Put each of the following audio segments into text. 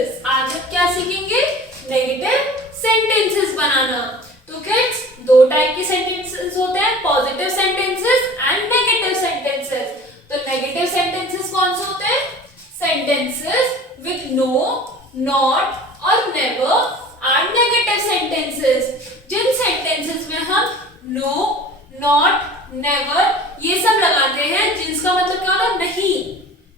Sentences. आज हम क्या सीखेंगे? नेगेटिव सेंटेंसेस बनाना। तो किड्स, दो टाइप के सेंटेंसेस होते हैं, positive sentences and negative sentences. तो नेगेटिव सेंटेंसेस कौन से होते हैं? सेंटेंसेस विथ नो, नॉट और नेवर आर नेगेटिव सेंटेंसेस। जिन सेंटेंसेस में हम नो, नॉट, नेवर ये सब लगाते हैं, जिसका मतलब क्या होता है? नहीं,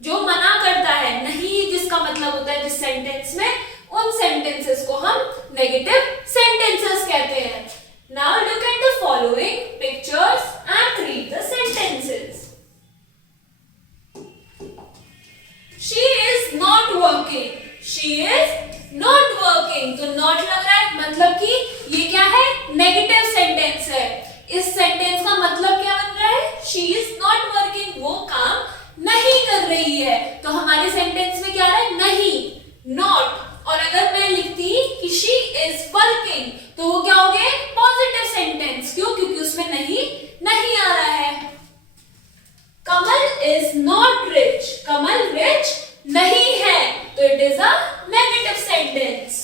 जो मना करता है, नहीं जिसका मतलब होता है जिस सेंटेंस में, उन सेंटेंसेस को हम नेगेटिव सेंटेंसेस कहते हैं। Now look at the following pictures and read the sentences. She is not working. She is not working. तो not लग रहा है, मतलब कि ये क्या है? नेगेटिव सेंटेंस है। इस सेंटेंस का मतलब क्या बन रहा है? She is not working. वो काम नहीं कर रही है। तो हमारे सेंटेंस में क्या है? नहीं, not। और अगर मैं लिखती कि she is working, तो वो क्या हो गया? Positive sentence. क्यों? क्योंकि उसमें नहीं आ रहा है। कमल is not rich. Kamal rich नहीं है, तो it is a negative sentence.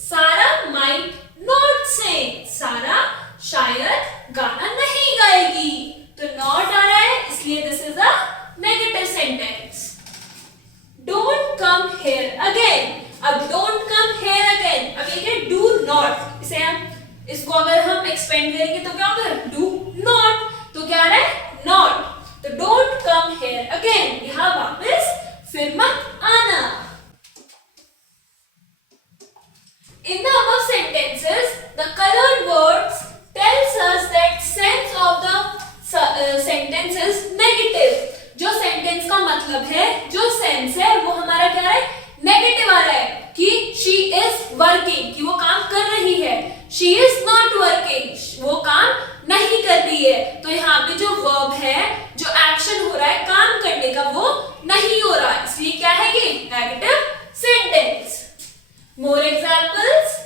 सारा might not sing. सारा शायद गाना नहीं गाएगी, तो not आ रहा है, इसलिए this is a negative sentence. Don't come here again. अब don't come here again. अब ये क्या? Do not. इसे हम इसको अगर हम एक्सपेंड करेंगे तो क्या होगा? Do not. तो क्या आ रहा है? Not. तो don't come here again. यहां वापस फिर मत आना। In the above sentences, the colored words tells us that sense of the sentence is negative. जो सेंटेंस का मतलब है, जो सेंस है, वो हमारा क्या है? नेगेटिव आ रहा है कि she is working, कि वो काम कर रही है। She is not working, वो काम नहीं कर रही है। तो यहाँ पे जो वर्ब है, जो एक्शन हो रहा है काम करने का, वो नहीं हो रहा, इसलिए क्या है ये? Negative sentence. More examples.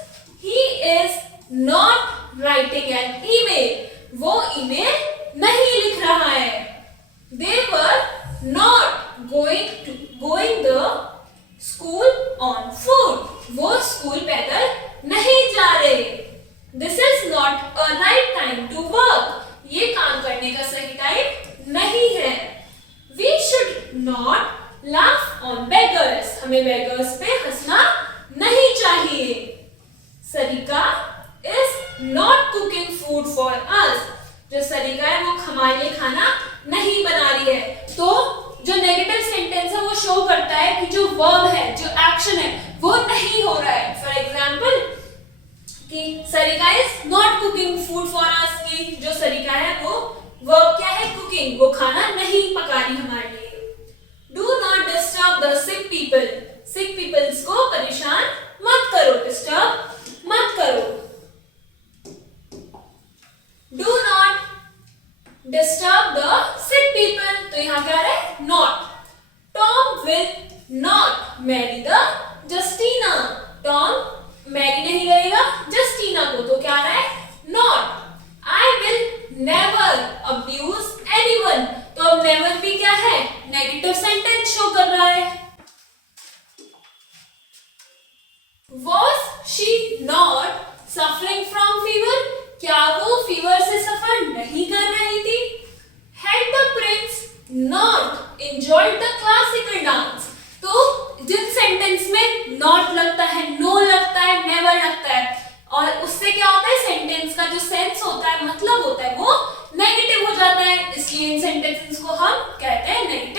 He is not writing an email. वो ईमेल नहीं लिख रहा है। They were not going the school on foot. वो स्कूल पैदल नहीं जा रहे। This is not a right time to work. ये काम करने का सही टाइम नहीं है। We should not laugh on beggars. हमें बेगर्स पे हंसना नहीं चाहिए। Sarika is not cooking food for us. जो सरिका है वो हमारे लिए खाना नहीं बना रही है। तो जो नेगेटिव सेंटेंस है वो शो करता है कि जो वर्ब है, जो एक्शन है, वो नहीं हो रहा है। फॉर एग्जाम्पल कि Sarika is not cooking food for अस, की जो सरिका है वो वर्ब क्या है? कुकिंग, वो खाना नहीं पका रही हमारे लिए। Do not disturb the sick people. Sick peoples को परेशान मत करो, डिस्टर्ब मत करो। Do not disturb the sick people, तो यहां क्या है? Not. Tom will not marry the Justina. Tom marry नहीं करेगा जस्टिना को, तो क्या आ रहा है? Not. I will never abuse anyone. तो अब नेवर भी क्या है? नेगेटिव सेंटेंस शो कर रहा है। Was she not suffering from fever? क्या वो फीवर से सफर नहीं कर रही थी? Had the prince not enjoyed the classical dance? तो जिन सेंटेंस में not लगता है, no लगता है, never लगता है, और उससे क्या होता है? सेंटेंस का जो सेंस होता है, मतलब होता है, वो नेगेटिव हो जाता है। इसलिए इन सेंटेंसेस को हम कहते हैं नेगेटिव